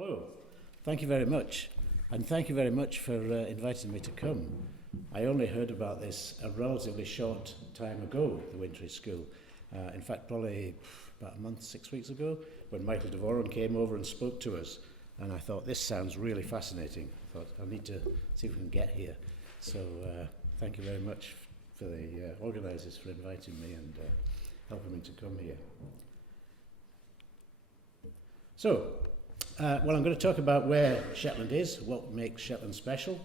Hello, thank you very much, and thank you very much for inviting me to come. I only heard about this a relatively short time ago, the Winterage School. In fact, probably about a month, 6 weeks ago, when Michael Devoren came over and spoke to us, and I thought, this sounds really fascinating. I thought, I need to see if we can get here. So thank you very much for the organisers for inviting me and helping me to come here. So, well, I'm going to talk about where Shetland is, what makes Shetland special,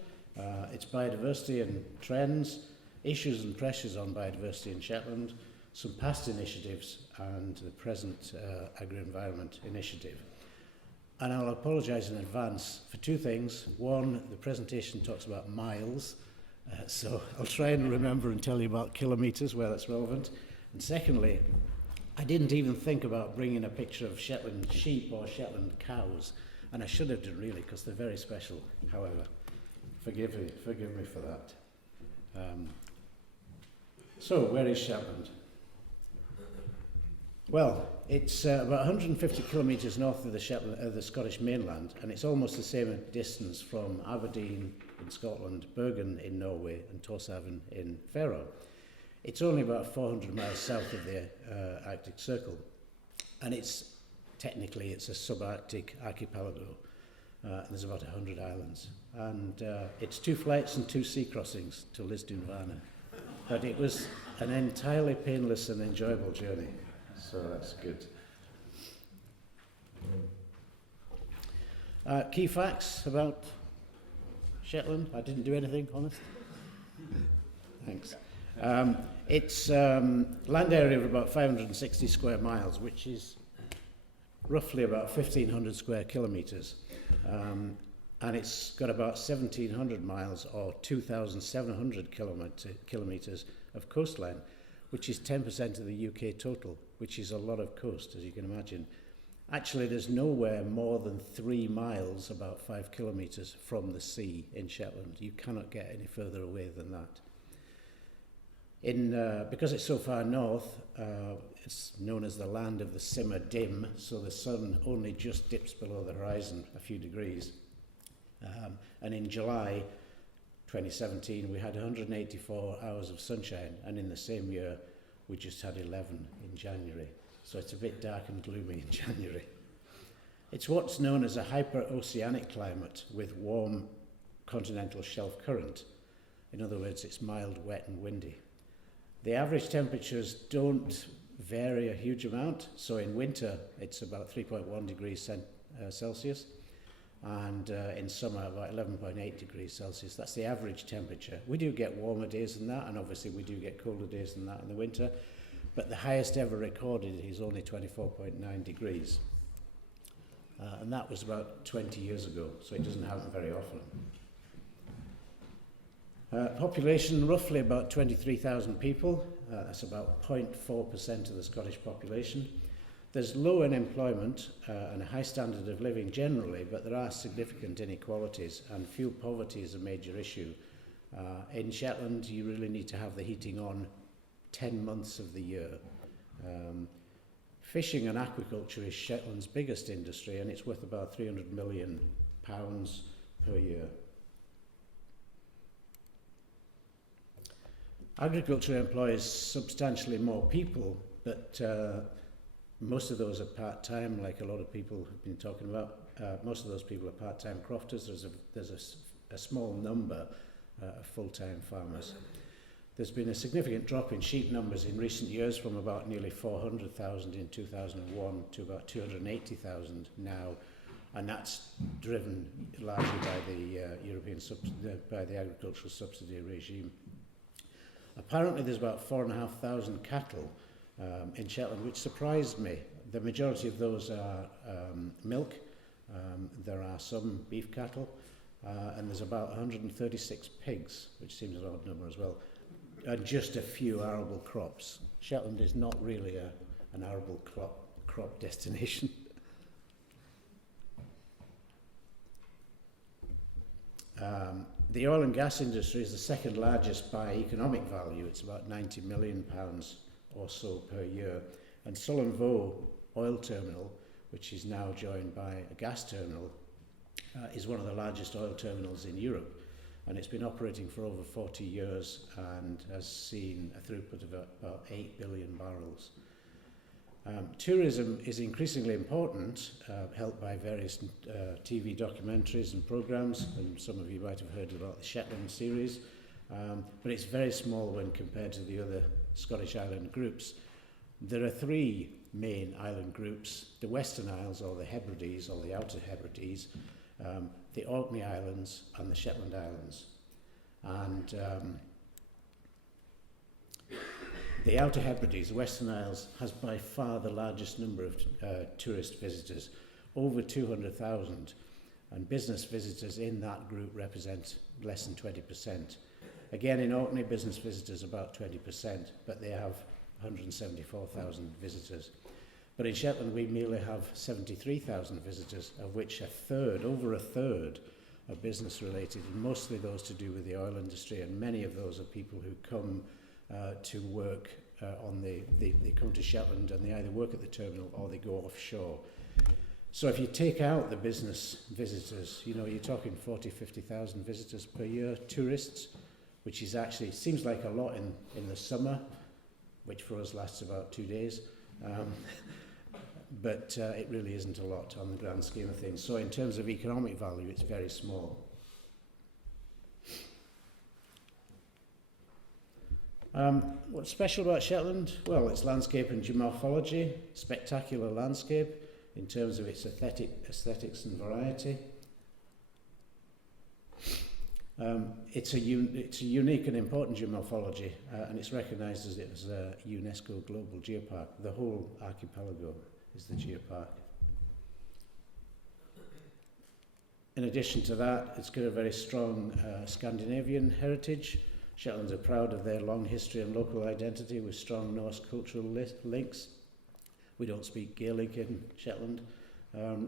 its biodiversity and trends, issues and pressures on biodiversity in Shetland, some past initiatives and the present agri-environment initiative. And I'll apologise in advance for two things. One, the presentation talks about miles, so I'll try and remember and tell you about kilometres where that's relevant. And secondly, I didn't even think about bringing a picture of Shetland sheep or Shetland cows, and I should have done really, because they're very special. However, forgive me for that. So, where is Shetland? Well, it's about 150 kilometres north of the Scottish mainland, and it's almost the same distance from Aberdeen in Scotland, Bergen in Norway, and Tórshavn in Faroe. It's only about 400 miles south of the Arctic Circle, and technically it's a subarctic archipelago. There's about 100 islands, and it's 2 flights and 2 sea crossings to Lisdoonvarna. But it was an entirely painless and enjoyable journey, so that's good. Key facts about Shetland. I didn't do anything, honest. Thanks. It's land area of about 560 square miles, which is roughly about 1,500 square kilometres. And it's got about 1,700 miles or 2,700 kilometres of coastline, which is 10% of the UK total, which is a lot of coast, as you can imagine. Actually, there's nowhere more than 3 miles, about 5 kilometres from the sea in Shetland. You cannot get any further away than that. Because it's so far north, it's known as the land of the simmer dim, so the sun only just dips below the horizon a few degrees. And in July 2017, we had 184 hours of sunshine, and in the same year, we just had 11 in January. So it's a bit dark and gloomy in January. It's what's known as a hyper-oceanic climate with warm continental shelf current. In other words, it's mild, wet and windy. The average temperatures don't vary a huge amount, so in winter it's about 3.1 degrees Celsius, and in summer about 11.8 degrees Celsius. That's the average temperature. We do get warmer days than that, and obviously we do get colder days than that in the winter, but the highest ever recorded is only 24.9 degrees. And that was about 20 years ago, so it doesn't happen very often. Population, roughly about 23,000 people. That's about 0.4% of the Scottish population. There's low unemployment and a high standard of living generally, but there are significant inequalities, and fuel poverty is a major issue. In Shetland, you really need to have the heating on 10 months of the year. Fishing and aquaculture is Shetland's biggest industry, and it's worth about £300 million per year. Agriculture employs substantially more people, but most of those are part-time, like a lot of people have been talking about. Most of those people are part-time crofters. There's a small number of full-time farmers. There's been a significant drop in sheep numbers in recent years, from about nearly 400,000 in 2001 to about 280,000 now, and that's driven largely by the by the agricultural subsidy regime. Apparently there's about 4,500 cattle in Shetland, which surprised me. The majority of those are milk. There are some beef cattle, and there's about 136 pigs, which seems an odd number as well, and just a few arable crops. Shetland is not really an arable crop destination. The oil and gas industry is the second largest by economic value. It's about £90 million or so per year. And Sullom Voe oil terminal, which is now joined by a gas terminal, is one of the largest oil terminals in Europe, and it's been operating for over 40 years and has seen a throughput of about 8 billion barrels. Tourism is increasingly important, helped by various TV documentaries and programs, and some of you might have heard about the Shetland series, but it's very small when compared to the other Scottish island groups. There are three main island groups: the Western Isles, or the Hebrides, or the Outer Hebrides, the Orkney Islands, and the Shetland Islands. And the Outer Hebrides, the Western Isles, has by far the largest number of tourist visitors, over 200,000, and business visitors in that group represent less than 20%. Again, in Orkney, business visitors about 20%, but they have 174,000 visitors. But in Shetland, we merely have 73,000 visitors, of which over a third, are business related, and mostly those to do with the oil industry, and many of those are people who come to work they come to Shetland and they either work at the terminal or they go offshore. So if you take out the business visitors, you're talking 50,000 visitors per year, tourists, which is actually, seems like a lot in the summer, which for us lasts about 2 days. But it really isn't a lot on the grand scheme of things. So in terms of economic value, it's very small. What's special about Shetland? Well, its landscape and geomorphology, spectacular landscape in terms of its aesthetics and variety. It's a unique and important geomorphology, and it's recognised as a UNESCO Global Geopark. The whole archipelago is the geopark. In addition to that, it's got a very strong Scandinavian heritage. Shetlands are proud of their long history and local identity with strong Norse cultural links. We don't speak Gaelic in Shetland.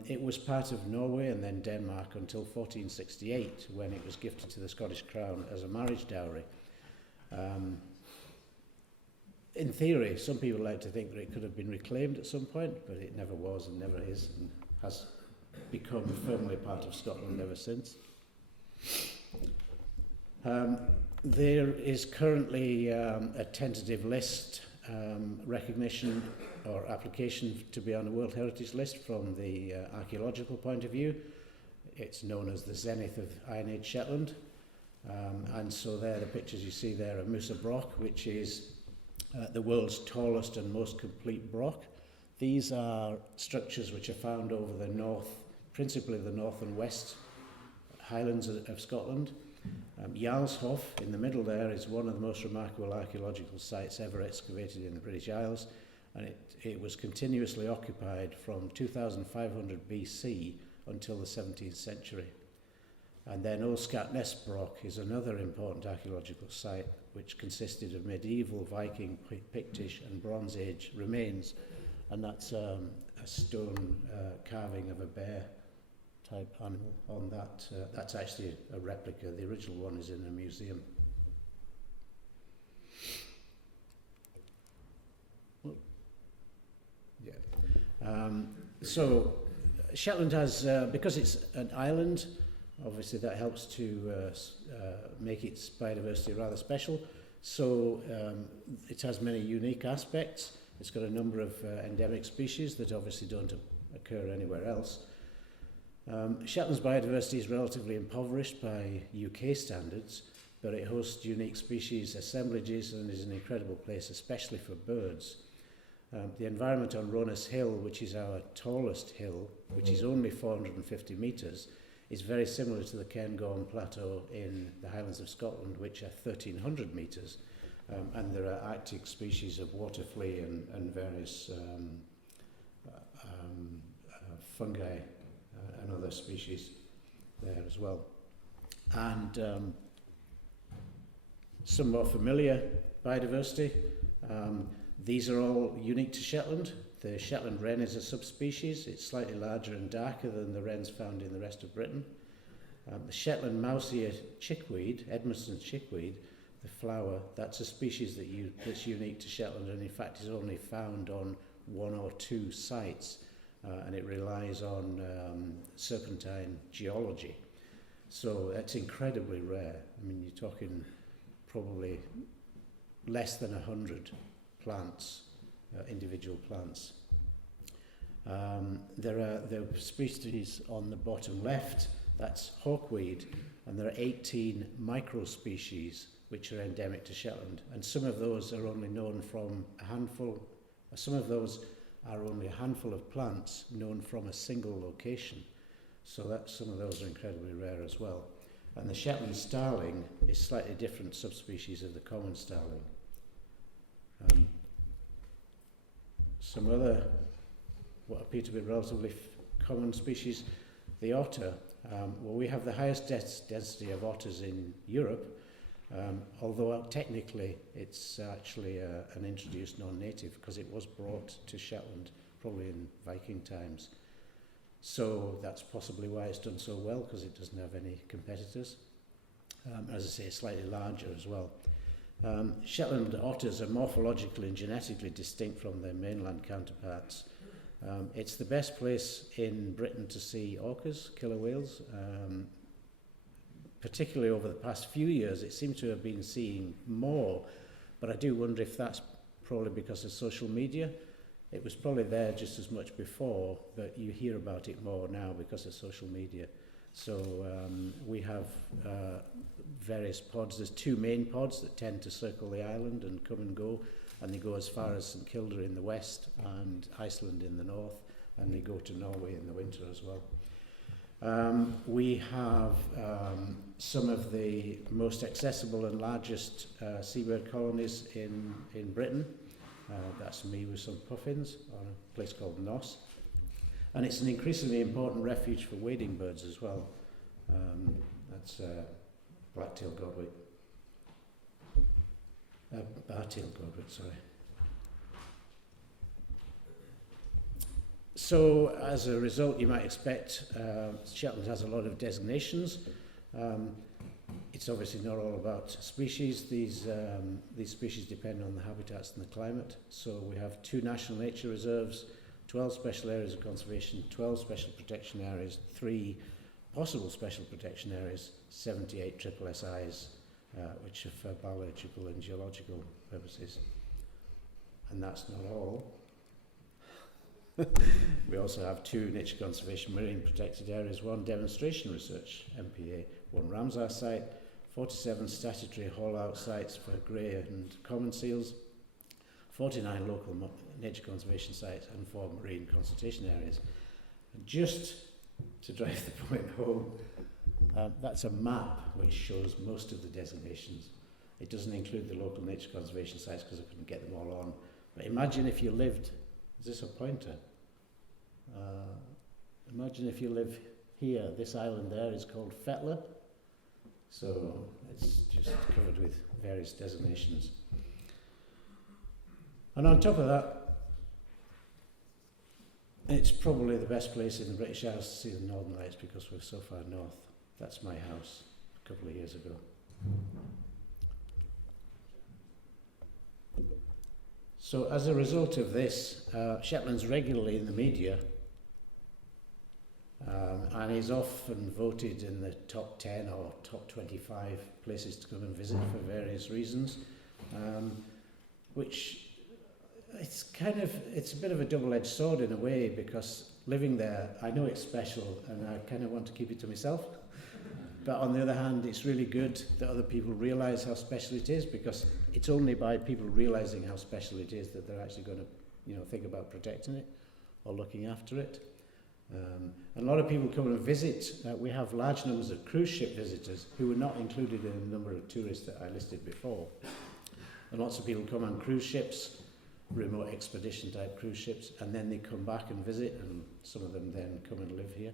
It was part of Norway and then Denmark until 1468, when it was gifted to the Scottish Crown as a marriage dowry. In theory, some people like to think that it could have been reclaimed at some point, but it never was and never is, and has become firmly part of Scotland ever since. There is currently a tentative list recognition or application to be on the World Heritage List from the archaeological point of view. It's known as the Zenith of Iron Age Shetland. And so there, the pictures you see there are Musa Broch, which is the world's tallest and most complete broch. These are structures which are found over the north, principally the north and west highlands of Scotland. Jarlshof in the middle there is one of the most remarkable archaeological sites ever excavated in the British Isles, and it was continuously occupied from 2500 BC until the 17th century. And then Old Scatness Broch is another important archaeological site which consisted of medieval, Viking, Pictish and Bronze Age remains, and that's a stone carving of a bear type animal on that. That's actually a replica. The original one is in a museum. So Shetland has, because it's an island, obviously that helps to make its biodiversity rather special. So it has many unique aspects. It's got a number of endemic species that obviously don't occur anywhere else. Shetland's biodiversity is relatively impoverished by UK standards, but it hosts unique species assemblages and is an incredible place, especially for birds. The environment on Ronas Hill, which is our tallest hill, which is only 450 metres, is very similar to the Cairngorm Plateau in the Highlands of Scotland, which are 1,300 metres. And there are Arctic species of water flea and various fungi and other species there as well. And some more familiar biodiversity. These are all unique to Shetland. The Shetland wren is a subspecies. It's slightly larger and darker than the wrens found in the rest of Britain. The Shetland mouse-ear chickweed, Edmondson's chickweed, the flower, that's a species that's unique to Shetland, and in fact is only found on 1 or 2 sites. and it relies on serpentine geology. So that's incredibly rare. I mean, you're talking probably less than 100 plants, individual plants. There are species on the bottom left, that's hawkweed, and there are 18 micro-species which are endemic to Shetland, and some of those are only known from a handful, some of those are only a handful of plants known from a single location. So that some of those are incredibly rare as well. And the Shetland starling is slightly different subspecies of the common starling. Some other, what appear to be relatively common species, the otter. Well, we have the highest density of otters in Europe, although technically it's actually an introduced non-native because it was brought to Shetland probably in Viking times. So that's possibly why it's done so well, because it doesn't have any competitors. As I say, it's slightly larger as well. Shetland otters are morphologically and genetically distinct from their mainland counterparts. It's the best place in Britain to see orcas, killer whales. Particularly over the past few years, it seems to have been seeing more, but I do wonder if that's probably because of social media. It was probably there just as much before, but you hear about it more now because of social media. So we have various pods. There's two main pods that tend to circle the island and come and go, and they go as far as St Kilda in the west and Iceland in the north, and they go to Norway in the winter as well. We have some of the most accessible and largest seabird colonies in Britain. That's me with some puffins on a place called Noss. And it's an increasingly important refuge for wading birds as well. That's black-tailed godwit. Bar-tailed godwit, sorry. So as a result, you might expect Shetland has a lot of designations. It's obviously not all about species. These species depend on the habitats and the climate. So we have 2 national nature reserves, 12 special areas of conservation, 12 special protection areas, 3 possible special protection areas, 78 triple SIs, which are for biological and geological purposes. And that's not all. We also have 2 nature conservation marine protected areas, 1 demonstration research MPA, 1 Ramsar site, 47 statutory haul-out sites for grey and common seals, 49 local nature conservation sites, and 4 marine consultation areas. And just to drive the point home, that's a map which shows most of the designations. It doesn't include the local nature conservation sites because I couldn't get them all on. But imagine if you lived, is this a pointer? Imagine if you live here, this island there is called Fetler. So it's just covered with various designations. And on top of that, it's probably the best place in the British Isles to see the Northern Lights because we're so far north. That's my house a couple of years ago. So as a result of this, Shetland's regularly in the media and is often voted in the top 10 or top 25 places to come and visit for various reasons, which it's a bit of a double-edged sword in a way, because living there, I know it's special and I kind of want to keep it to myself. But on the other hand, it's really good that other people realise how special it is, because it's only by people realising how special it is that they're actually going to, think about protecting it or looking after it. And a lot of people come and visit. We have large numbers of cruise ship visitors who were not included in the number of tourists that I listed before. And lots of people come on cruise ships, remote expedition type cruise ships, and then they come back and visit, and some of them then come and live here.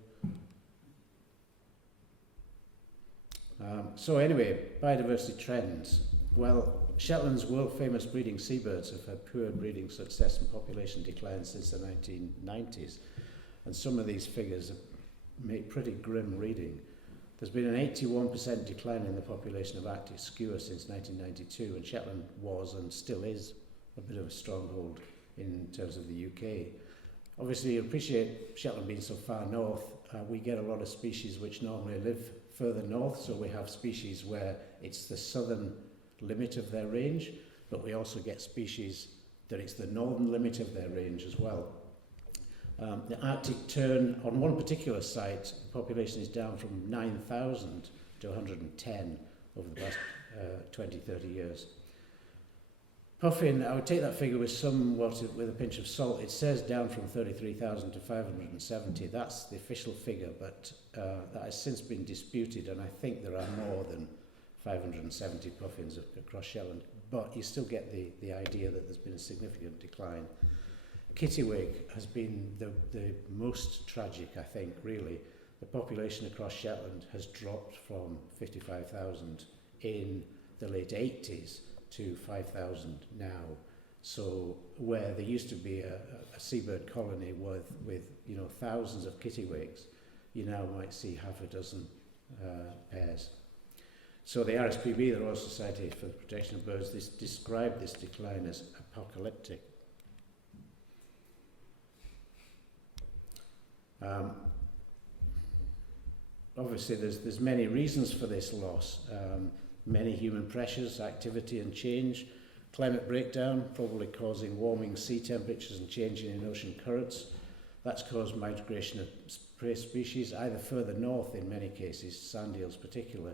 So anyway, biodiversity trends. Well, Shetland's world-famous breeding seabirds have had poor breeding success and population decline since the 1990s. And some of these figures make pretty grim reading. There's been an 81% decline in the population of Arctic skua since 1992, and Shetland was and still is a bit of a stronghold in terms of the UK. Obviously, you appreciate Shetland being so far north, we get a lot of species which normally live further north, so we have species where it's the southern limit of their range, but we also get species that it's the northern limit of their range as well. The Arctic tern, on one particular site, the population is down from 9,000 to 110 over the past 20, 30 years. Puffin, I would take that figure with a pinch of salt. It says down from 33,000 to 570. That's the official figure, but that has since been disputed, and I think there are more than 570 puffins across Shetland. But you still get the idea that there's been a significant decline. Kittiwake has been the most tragic, I think, really. The population across Shetland has dropped from 55,000 in the late 80s to 5,000 now. So where there used to be a seabird colony with thousands of kittiwakes, you now might see half a dozen pairs. So the RSPB, the Royal Society for the Protection of Birds, described this decline as apocalyptic. Obviously, there's many reasons for this loss. Many human pressures, activity and change, climate breakdown, probably causing warming sea temperatures and changing in ocean currents. That's caused migration of prey species, either further north in many cases, sand eels particular,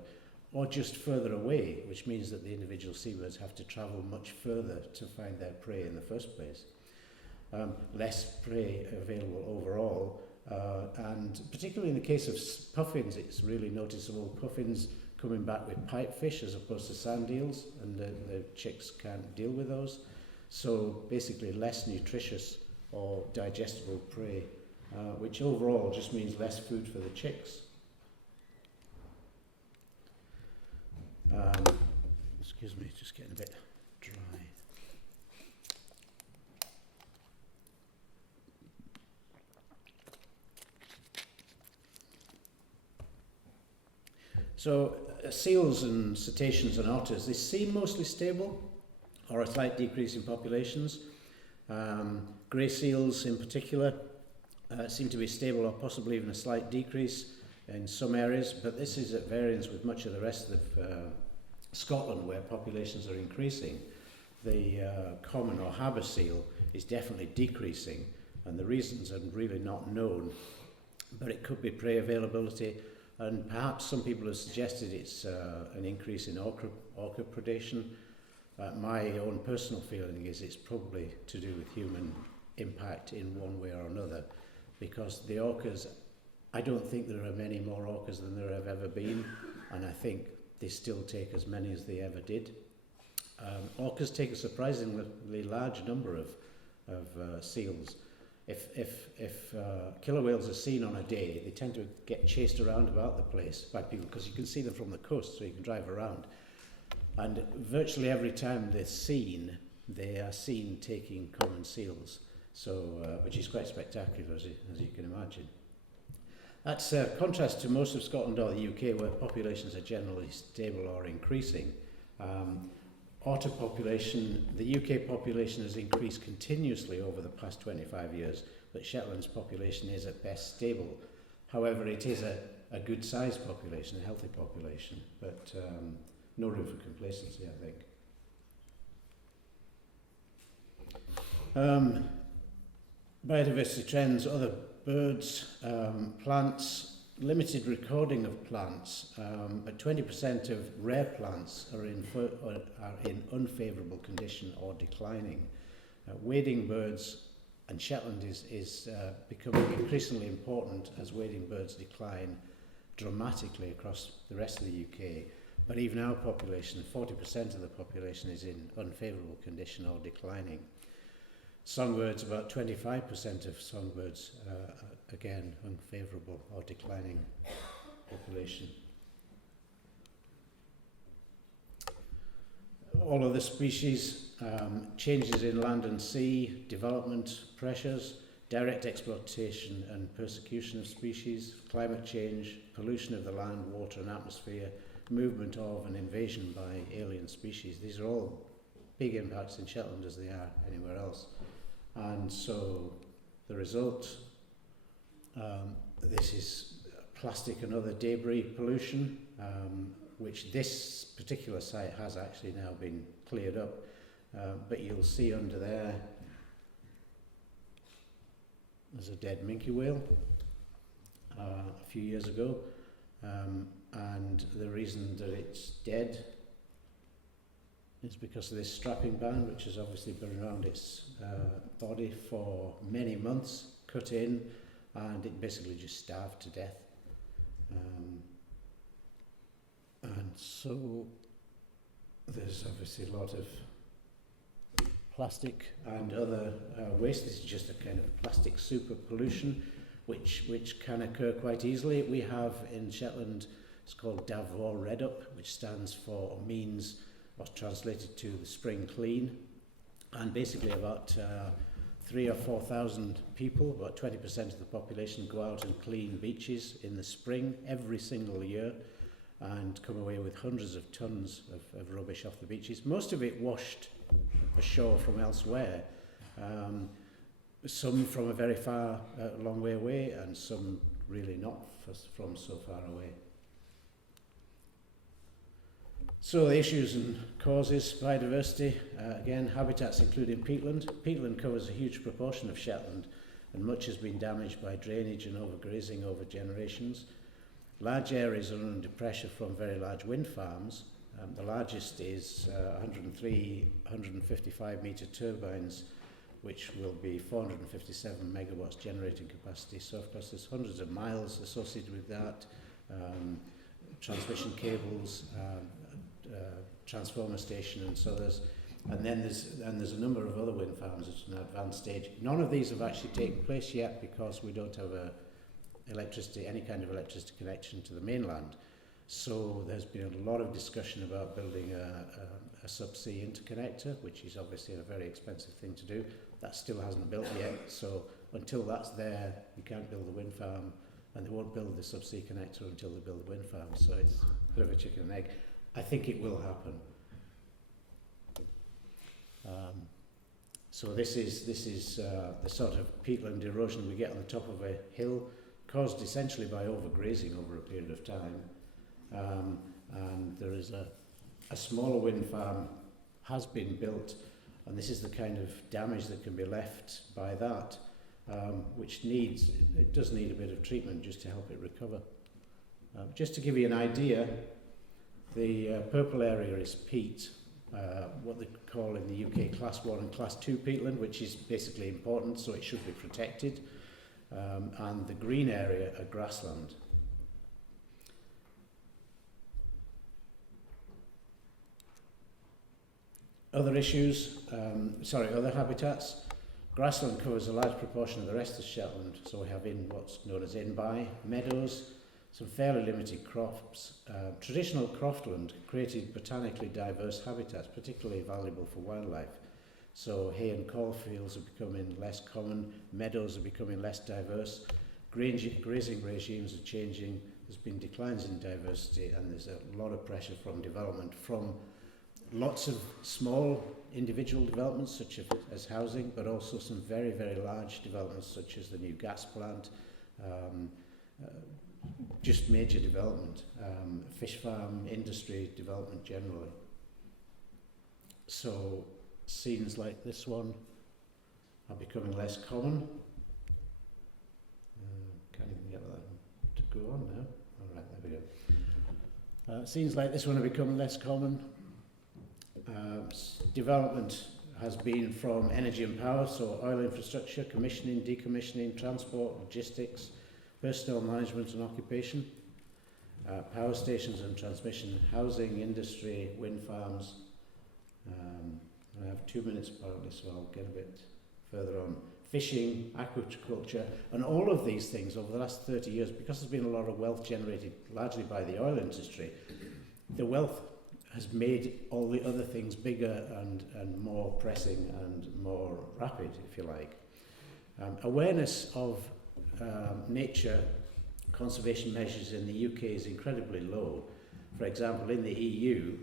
or just further away, which means that the individual seabirds have to travel much further to find their prey in the first place. Less prey available overall, and particularly in the case of puffins, it's really noticeable. Puffins coming back with pipefish as opposed to sand eels, and the chicks can't deal with those. So basically less nutritious or digestible prey, which overall just means less food for the chicks. Excuse me, just getting a bit dry. So seals and cetaceans and otters, they seem mostly stable or a slight decrease in populations. Grey seals in particular seem to be stable or possibly even a slight decrease in some areas, but this is at variance with much of the rest of Scotland where populations are increasing. The common or harbour seal is definitely decreasing, and the reasons are really not known, but it could be prey availability, and perhaps some people have suggested it's an increase in orca predation. My own personal feeling is it's probably to do with human impact in one way or another, because the orcas, I don't think there are many more orcas than there have ever been, and I think they still take as many as they ever did. Orcas take a surprisingly large number of seals. If killer whales are seen on a day, they tend to get chased around about the place by people because you can see them from the coast, so you can drive around. And virtually every time they're seen, they are seen taking common seals, so which is quite spectacular, as you can imagine. That's a contrast to most of Scotland or the UK, where populations are generally stable or increasing. Otter population, the UK population has increased continuously over the past 25 years, but Shetland's population is at best stable. However, it is a good sized population, a healthy population, but no room for complacency, I think. Biodiversity trends, other birds, plants, limited recording of plants, but 20% of rare plants are in unfavourable condition or declining. Wading birds, and Shetland is becoming increasingly important as wading birds decline dramatically across the rest of the UK. But even our population, 40% of the population is in unfavourable condition or declining. Songbirds, about 25% of songbirds, again, unfavourable or declining population. All other species, changes in land and sea, development pressures, direct exploitation and persecution of species, climate change, pollution of the land, water and atmosphere, movement of and invasion by alien species. These are all big impacts in Shetland as they are anywhere else. And so The result, this is plastic and other debris pollution, which this particular site has actually now been cleared up. But you'll see under there's a dead minke whale a few years ago, and the reason that it's dead is because of this strapping band, which has obviously been around its body for many months, cut in, and it basically just starved to death. And so there's obviously a lot of plastic and other waste. This is just a kind of plastic super pollution, which can occur quite easily. We have in Shetland, it's called Davor Redup, which stands for, or means, what's translated to the spring clean. And basically about 3,000 or 4,000 people, about 20% of the population, go out and clean beaches in the spring every single year and come away with hundreds of tons of rubbish off the beaches. Most of it washed ashore from elsewhere, some from a very far, long way away, and some really not from so far away. So the issues and causes: biodiversity, again, habitats including peatland. Peatland covers a huge proportion of Shetland, and much has been damaged by drainage and overgrazing over generations. Large areas are under pressure from very large wind farms. The largest is 155 metre turbines, which will be 457 megawatts generating capacity. So of course there's hundreds of miles associated with that, transmission cables, transformer station, and so there's a number of other wind farms at an advanced stage. None of these have actually taken place yet because we don't have any kind of electricity connection to the mainland. So there's been a lot of discussion about building a subsea interconnector, which is obviously a very expensive thing to do. That still hasn't built yet, so until that's there, you can't build the wind farm, and they won't build the subsea connector until they build the wind farm. So it's a bit of a chicken and egg. I think it will happen. So this is the sort of peatland erosion we get on the top of a hill, caused essentially by overgrazing over a period of time. And there is a smaller wind farm has been built, and this is the kind of damage that can be left by that, which does need a bit of treatment just to help it recover. Just to give you an idea, the purple area is peat, what they call in the UK Class 1 and Class 2 peatland, which is basically important, so it should be protected. And the green area are grassland. Other habitats. Grassland covers a large proportion of the rest of Shetland, so we have what's known as in-by meadows, some fairly limited crops. Traditional croftland created botanically diverse habitats, particularly valuable for wildlife. So hay and cornfields are becoming less common, meadows are becoming less diverse, grazing regimes are changing, there's been declines in diversity, and there's a lot of pressure from development, from lots of small individual developments such as housing, but also some very, very large developments such as the new gas plant, just major development, fish farm, industry development generally. So scenes like this one are becoming less common. Can't even get that to go on now. All right, there we go. Scenes like this one are becoming less common. Development has been from energy and power, so oil infrastructure, commissioning, decommissioning, transport, logistics, personnel management and occupation, power stations and transmission, housing, industry, wind farms. I have 2 minutes apparently, so I'll get a bit further on. Fishing, aquaculture, and all of these things over the last 30 years, because there's been a lot of wealth generated largely by the oil industry, the wealth has made all the other things bigger and more pressing and more rapid, if you like. Awareness of nature conservation measures in the UK is incredibly low. For example, in the EU,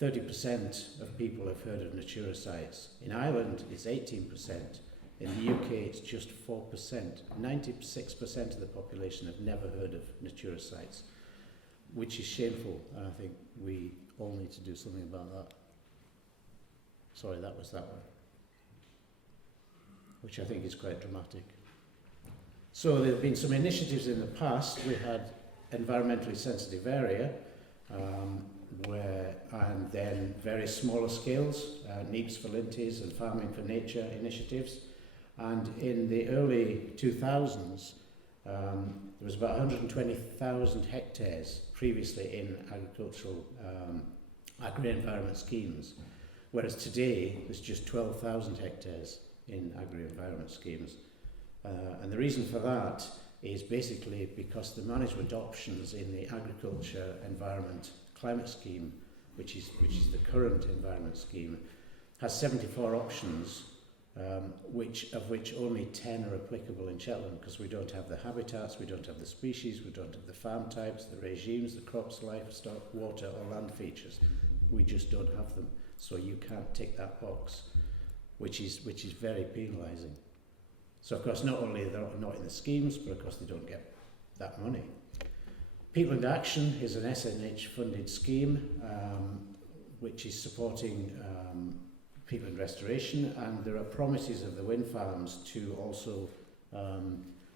30% of people have heard of Natura sites. In Ireland, it's 18%. In the UK, it's just 4%. 96% of the population have never heard of Natura sites, which is shameful, and I think we all need to do something about that. Sorry, that was that one, which I think is quite dramatic. So there have been some initiatives in the past. We had environmentally sensitive area, and then various smaller scales, NEEPs for Linties and Farming for Nature initiatives. And in the early 2000s, there was about 120,000 hectares previously in agricultural agri-environment schemes, whereas today there's just 12,000 hectares in agri-environment schemes. And the reason for that is basically because the management options in the agriculture environment climate scheme, which is the current environment scheme, has 74 options, of which only 10 are applicable in Shetland, because we don't have the habitats, we don't have the species, we don't have the farm types, the regimes, the crops, livestock, water or land features. We just don't have them, so you can't tick that box, which is very penalising. So of course not only they're not in the schemes, but of course they don't get that money. Peatland Action is an SNH funded scheme which is supporting peatland restoration, and there are promises of the wind farms to also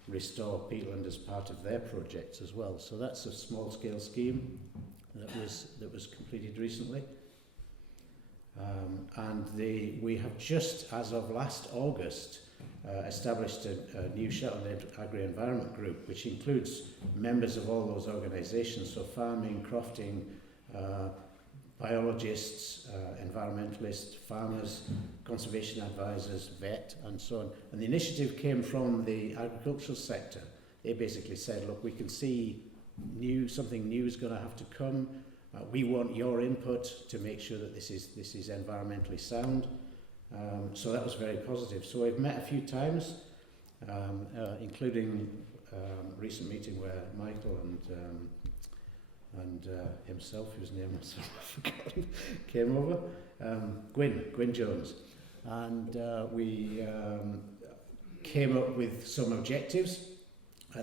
restore peatland as part of their projects as well. So that's a small scale scheme that was completed recently. We have just, as of last August, established a new Shetland agri-environment group, which includes members of all those organisations, so farming, crofting, biologists, environmentalists, farmers, conservation advisors, vet, and so on. And the initiative came from the agricultural sector. They basically said, look, we can see something new is going to have to come. We want your input to make sure that this is environmentally sound. So that was very positive. So we've met a few times, including a recent meeting where Michael and himself, whose name I've forgotten, came over, Gwyn Jones. And we came up with some objectives.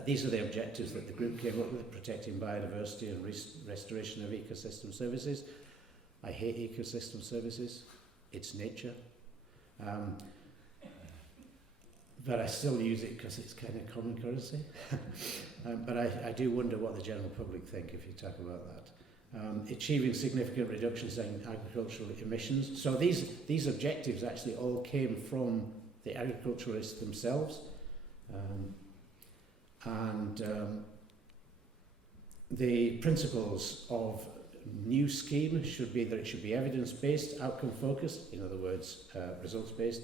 These are the objectives that the group came up with: protecting biodiversity and restoration of ecosystem services. I hate ecosystem services. It's nature. But I still use it because it's kind of common currency. But I do wonder what the general public think if you talk about that. Achieving significant reductions in agricultural emissions. So these objectives actually all came from the agriculturalists themselves. The principles of new scheme should be that it should be evidence-based, outcome-focused, in other words, results-based,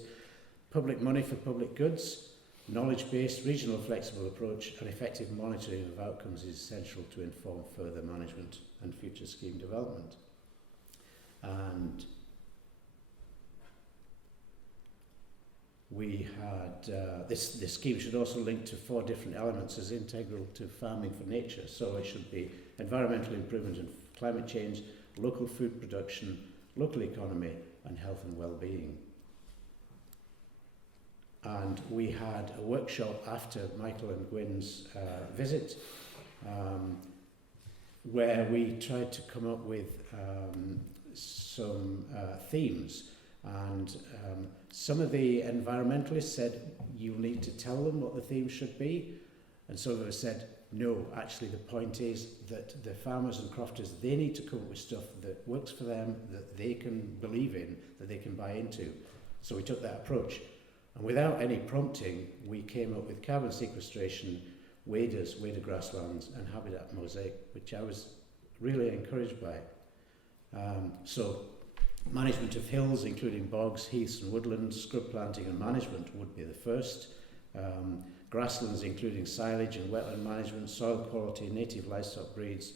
public money for public goods, knowledge-based, regional flexible approach, and effective monitoring of outcomes is essential to inform further management and future scheme development. And we had, this scheme should also link to 4 different elements as integral to farming for nature. So it should be environmental improvement and climate change, local food production, local economy, and health and well-being. And we had a workshop after Michael and Gwyn's visit, where we tried to come up with some themes. And some of the environmentalists said, you need to tell them what the theme should be. And some of us said, no, actually the point is that the farmers and crofters, they need to come up with stuff that works for them, that they can believe in, that they can buy into. So we took that approach. And without any prompting, we came up with carbon sequestration, waders, wader grasslands, and habitat mosaic, which I was really encouraged by. So management of hills, including bogs, heaths and woodlands, scrub planting and management would be the first. Grasslands, including silage and wetland management, soil quality, native livestock breeds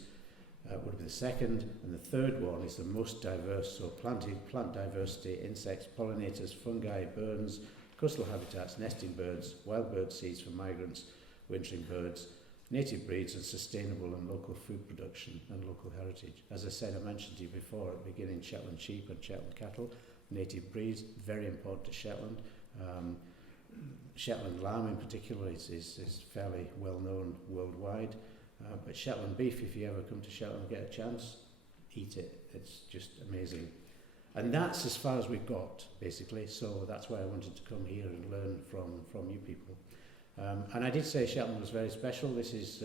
would be the second. And the third one is the most diverse, so plant diversity, insects, pollinators, fungi, burns, coastal habitats, nesting birds, wild bird seeds for migrants, wintering birds, native breeds and sustainable and local food production and local heritage. As I said, I mentioned to you before at the beginning, Shetland sheep and Shetland cattle, native breeds, very important to Shetland. Shetland lamb in particular is fairly well known worldwide. But Shetland beef, if you ever come to Shetland and get a chance, eat it. It's just amazing. And that's as far as we've got, basically. So that's why I wanted to come here and learn from you people. And I did say Shetland was very special. This is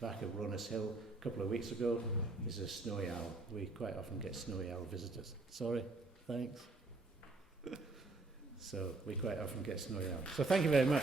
back at Ronus Hill a couple of weeks ago. This is a snowy owl. We quite often get snowy owl visitors. Sorry, thanks. So we quite often get snowy owl. So thank you very much.